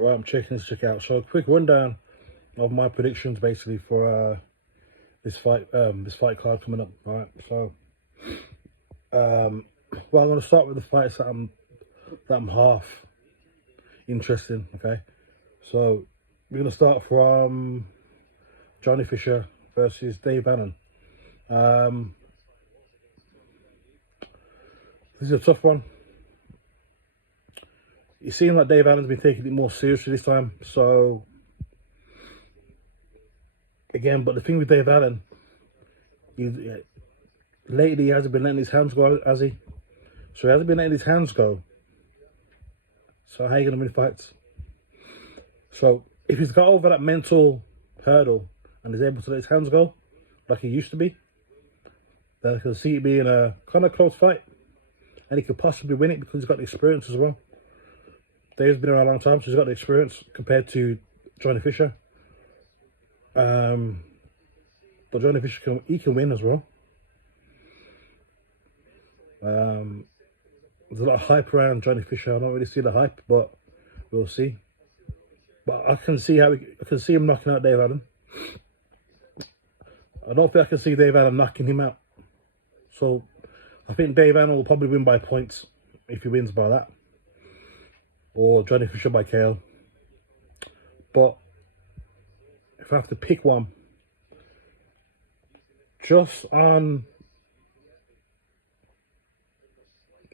Right, I'm checking this check out. So a quick rundown of my predictions basically for this fight card coming up. All right, so well, I'm going to start with the fights that I'm half interested in. Okay, so we're going to start from Johnny Fisher versus Dave Allen. This is a tough one. It seems like Dave Allen's been taking it more seriously this time. So again, but the thing with Dave Allen, lately he hasn't been letting his hands go, has he? So he hasn't been letting his hands go. So how are you going to win fights? So if he's got over that mental hurdle and is able to let his hands go, like he used to be, then I can see it being a kind of close fight. And he could possibly win it because he's got the experience as well. Dave's been around a long time, so he's got the experience compared to Johnny Fisher. But Johnny Fisher can win as well. There's a lot of hype around Johnny Fisher. I don't really see the hype, but we'll see. But I can see him knocking out Dave Allen. I don't think I can see Dave Allen knocking him out. So I think Dave Allen will probably win by points if he wins by that, or Johnny Fisher by KO. But if I have to pick one, just on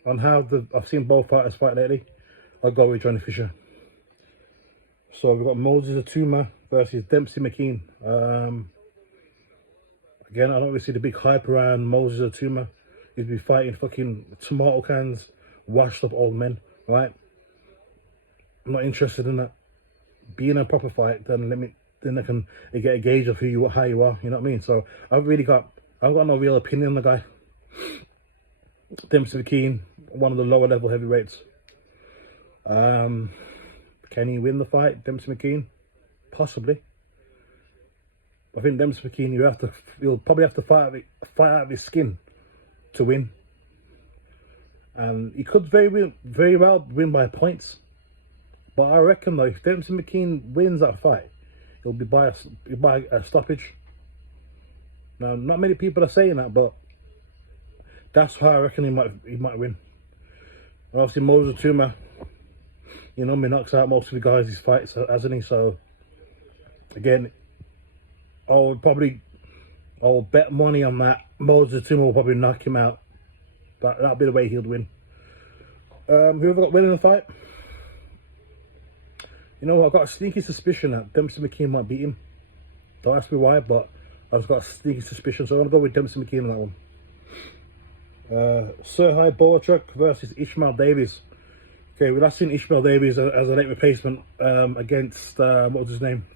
how I've seen both fighters fight lately, I'll go with Johnny Fisher. So we've got Moses Atuma versus Dempsey McKean. Again, I don't really see the big hype around Moses Atuma. He'd be fighting fucking tomato cans, washed up old men, right? I'm not interested in that. Being a proper fight, then I can get a gauge of how you are, you know what I mean? So I've got no real opinion on the guy. Dempsey McKean, one of the lower level heavyweights. Can he win the fight, Dempsey McKean? Possibly. I think Dempsey McKean, you'll probably have to fight out of his skin to win. And he could very well win by points. But I reckon though, if Dempsey McKean wins that fight, it'll be by a stoppage. Now, not many people are saying that, but that's how I reckon he might win. And obviously Moses Atuma, he knocks out most of the guys he fights, hasn't he? So again, I'll bet money on that. Moses Atuma will probably knock him out. That'll be the way he'll win. Whoever got winning the fight? You know what, I've got a sneaky suspicion that Dempsey McKean might beat him. Don't ask me why, but I've got a sneaky suspicion, so I'm going to go with Dempsey McKean on that one. Serhij Boachuk versus Ishmael Davies. Okay, we last seen Ishmael Davies as a late replacement against, what was his name?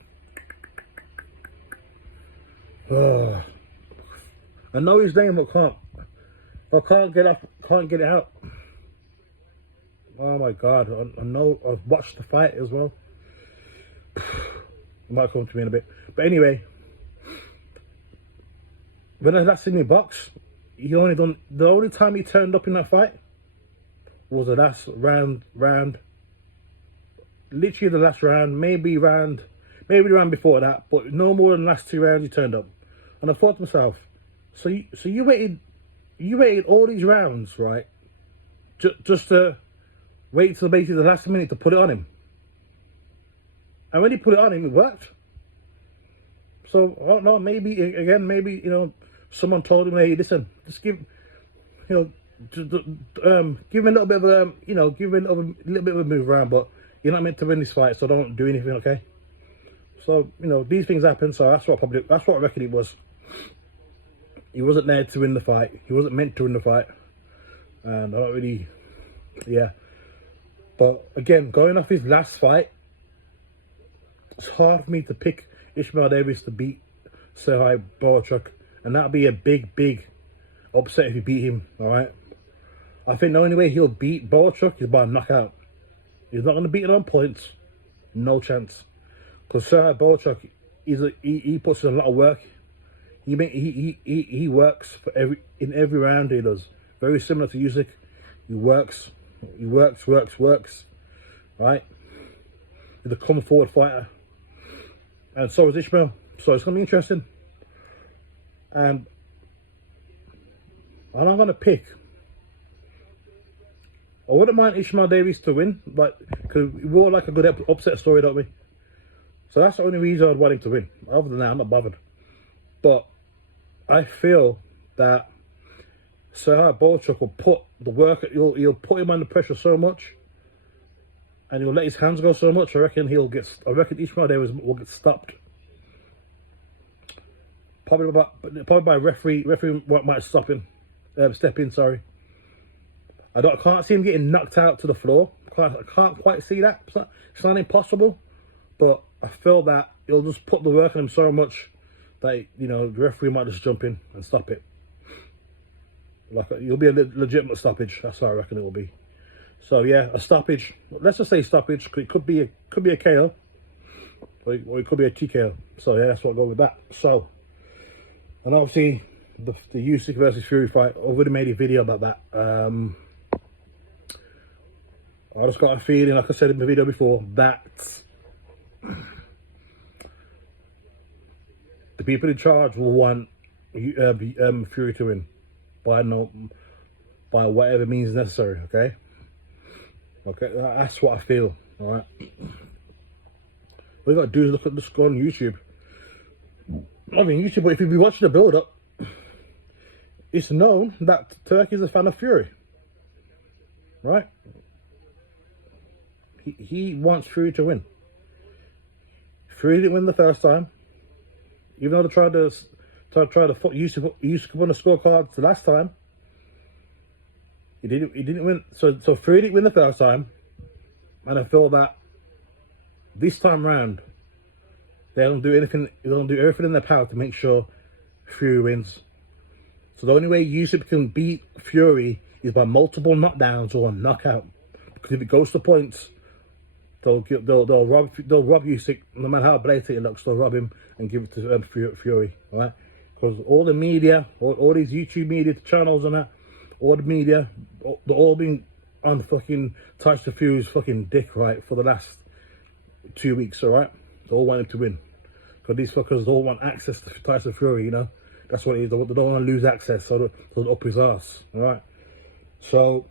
I know his name, but can't get it out. Oh my God, I know, I've watched the fight as well. It might come to me in a bit. But anyway, when I last seen him box, the only time he turned up in that fight was the last round. Literally the last round, maybe round before that, but no more than the last 2 rounds he turned up. And I thought to myself, so you waited all these rounds, right? Just to wait till basically the last minute to put it on him. And when he put it on him, it worked. So I don't know, maybe someone told him, hey, listen, just give him a little bit of a, give him a little bit of a move around, but you're not meant to win this fight, so don't do anything, okay? So, these things happen, so that's what I reckon it was. He wasn't there to win the fight. He wasn't meant to win the fight. And I don't really, yeah. But again, going off his last fight, it's hard for me to pick Ishmael Davies to beat Serhij Boachuk. And that'll be a big upset if he beat him, alright? I think the only way he'll beat Boachuk is by a knockout. He's not going to beat him on points. No chance. Because Serhij Boachuk, he puts in a lot of work. He works in every round he does. Very similar to UYSK. He works, right? He's a come forward fighter. And so is Ishmael. So it's going to be interesting. And I'm going to pick. I wouldn't mind Ishmael Davies to win, but because we all like a good upset story, don't we? So that's the only reason I'd want him to win. Other than that, I'm not bothered. But I feel that Sir Bolchuk will put the work. He'll put him under pressure so much, and he'll let his hands go so much. I reckon Ishmael Davies will get stopped. Probably by referee. Referee might stop him, step in. Sorry. I can't see him getting knocked out to the floor. I can't quite see that. It's not impossible, but I feel that he'll just put the work on him so much that, you know, the referee might just jump in and stop it. Like, it'll be a legitimate stoppage. That's how I reckon it will be. So yeah, a stoppage. Let's just say stoppage. It could be a KO, or it could be a TKO. So yeah, that's what I'll go with that. So, and obviously the UYSK versus Fury fight. I've already made a video about that. I just got a feeling, like I said in the video before, that the people in charge will want Fury to win by whatever means necessary. Okay, that's what I feel. All right, what you got to do is look at this, go on YouTube. I mean YouTube, but if you be watching the build-up, it's known that Turkey's a fan of Fury, right? He wants Fury to win. Fury didn't win the first time, even though they tried to put UYSK on the scorecards the last time. He didn't win. So Fury didn't win the first time, and I feel that this time round they'll do everything in their power to make sure Fury wins. So the only way UYSK can beat Fury is by multiple knockdowns or a knockout. Because if it goes to points, they'll rob UYSK, no matter how blatant it looks. They'll rob him and give it to Fury, right? Because all the media, all these YouTube media channels and that, all the media, they're all been on fucking Tyson Fury's fucking dick, right, for the last 2 weeks, all right? They all want him to win. Because these fuckers all want access to Tyson Fury, you know? That's what it is. They don't want to lose access, so they'll up his ass, all right? So,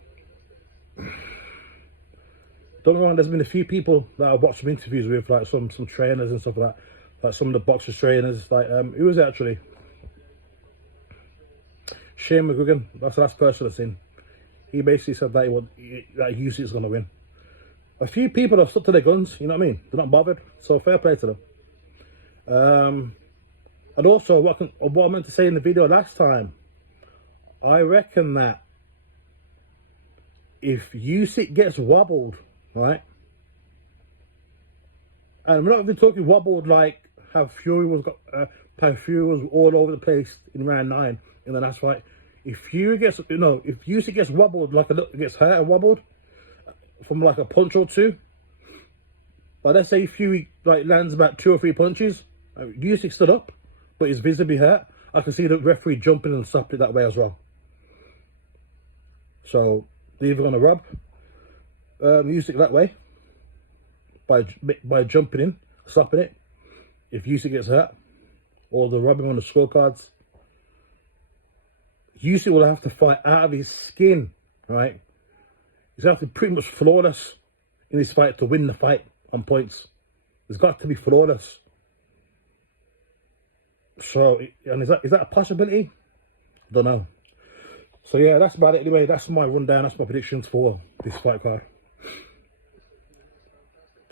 don't get me wrong, there's been a few people that I've watched some interviews with, like some trainers and stuff like that. Like some of the boxers trainers, like, who was it actually? Shane McGuigan, that's the last person I've seen. He basically said that that UYSK is going to win. A few people have stuck to their guns, you know what I mean? They're not bothered, so fair play to them. And also, what I meant to say in the video last time, I reckon that if UYSK gets wobbled, right? And we're not even talking wobbled like how Fury was all over the place in round 9 in the last fight. If UYSK gets wobbled, gets hurt and wobbled from like a punch or two, but let's say Fury lands about 2 or 3 punches, UYSK stood up, but he's visibly hurt, I can see the referee jumping and stopped it that way as well. So they're either going to rob UYSK that way by jumping in, stopping it, if UYSK gets hurt, or they'll rob him on the scorecards. UYSK will have to fight out of his skin, right? He's going to have to be pretty much flawless in this fight to win the fight on points. He's got to be flawless. So, and is that a possibility? I don't know. So yeah, that's about it anyway. That's my rundown. That's my predictions for this fight card.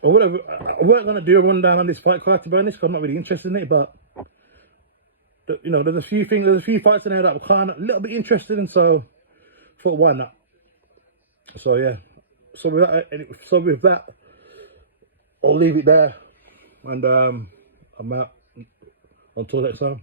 I weren't going to do a rundown on this fight card, to be honest, because I'm not really interested in it, but you know, there's a few fights in there that I'm kind of a little bit interested in, so I thought, why not? So yeah, so with that, I'll leave it there, and I'm out until next time.